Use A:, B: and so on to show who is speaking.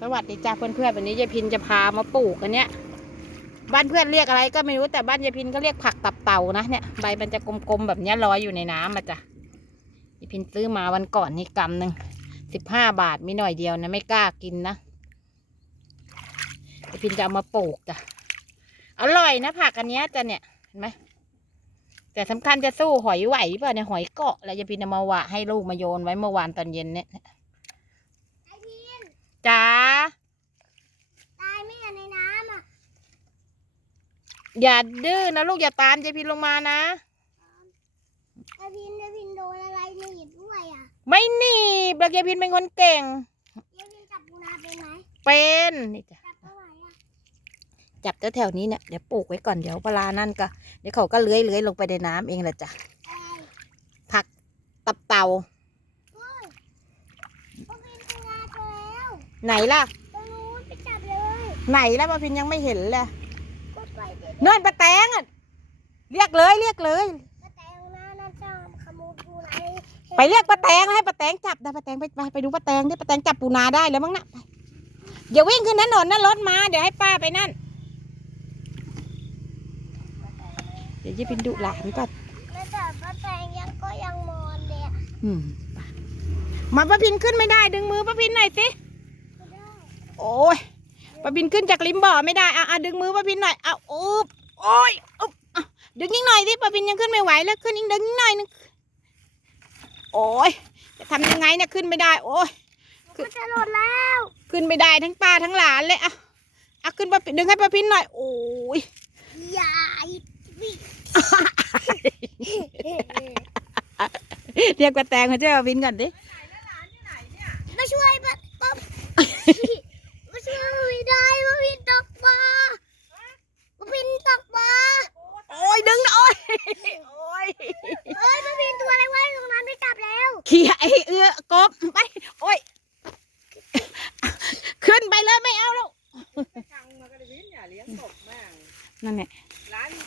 A: สวัสดีจ้าเพื่อนๆวันนี้ยายพินจะพามาปลูกอันเนี้ย บ้านเพื่อนเรียกอะไรก็ไม่รู้แต่บ้านยายพินก็เรียกผักตับเต่านะเนี่ยใบมันจะกลมๆแบบเนี้ยลอยอยู่ในน้ำมาจ้ะยายพินซื้อมาวันก่อนนี่กำหนึ่งสิบห้าบาทมีหน่อยเดียวนะไม่กล้ากินนะยายพินจะเอามาปลูกจ้ะอร่อยนะผักอันเนี้ยจ้ะเนี่ยเห็นไหมแต่สำคัญจะสู้หอยไหวเปล่ะเนี่ยหอยเกาะแล้วยายพินเอามาวะให้ลูกมาโยนไว้เมื่อวานตอนเย็นเนี่ย จ้า
B: ตายไหม่ในน้ำอะ
A: อย่าดื้อนะลูกอย่าตามยายพินลงมานะ
B: ไอพินไอพินโดนอะไรหนีบด้วยอะ
A: ไม่หนีบลักยายพินเป็นคนเก่ง
B: ไอพินจับปูนาเป็นไหม
A: เป็นนี่จ้ะ
B: จับเท่าไหร่อะ
A: จับแถวๆนี้เนี่ยเดี๋ยวปลูกไว้ก่อนเดี๋ยวเวลานั่นก็เดี๋ยวเขาก็เลื้อยเลื้อยลงไปในน้ำเองแหละจ้ะ
B: อะไร
A: ผักตับเต่า
B: โอ้ยไอพินปูนาเจอแล้ว
A: ไหนล่ะ
B: ตรงนู้นไปจับเลย
A: ไหนล่ะป้าพินยังไม่เห็นเลย
B: ก็ไปเด็ด
A: เนิ่นป้าแตงอะเรียกเลยเรียกเลย
B: ก็แต่งหน้านั่นจ้าขโมยปูนา
A: ไปเรียกป้าแตงให้ป้าแตงจับได้ป้าแตงไปไปไปดูป้าแตงดิป้าแตงจับปูนาได้แล้วมั้งนะไปอย่าวิ่งขึ้นถนนนะรถมา เดี๋ยวให้ป้าไปนั่น เดี๋ยวยายพินดุหลานก่อน
B: แล้วแต่ป้าแตงยังก็ยังมอนเลยอะ
A: อืมไปมาป้าพินขึ้นไม่ได้ดึงมือป้าพินหน่อยสิ
B: ก็ได้
A: โอ้ยป้าพินขึ้นจากริมบ่อไม่ได้อะอะดึงมือป้าพินหน่อยเอาอุ๊บโอ้ยอุ๊บอะดึงยิ่งหน่อยสิป้าพินยังขึ้นไม่ไหวแล้วขึ้นอีกดึงยิ่งหน่อยนึงโอ้ยจะทำยังไงเนี่ยขึ้นไม่ได้ โอ้ย
B: ก็จะหล่นแล้ว
A: ขึ้นไม่ได้ทั้งป้าทั้งหลานเลยอะอะขึ้นป้าพินดึงให้ป้าพินหน่อย โอ้ย
B: ยายวิ
A: เรียกป้าแตงมาช่วยป้าพินก่อนดิ
B: มาช่วยป้าป้ามาช่วยไม่ได้ป้าพินตกปลาป้าพินตกปลา
A: โอ้ยดึงหน่อยโอ้ย
B: เอ้ยป้าพินตัวอะไรวะตรงนั้นไม่จับแล้ว
A: เขี่ยไอ้เอื้อกบไป โอ้ย ขึ้นไปเลยไม่เอาแล้ว
C: ช่างมากระดิ่งอย่าเลี้ยงกบแม่ง
A: นั่นแหละ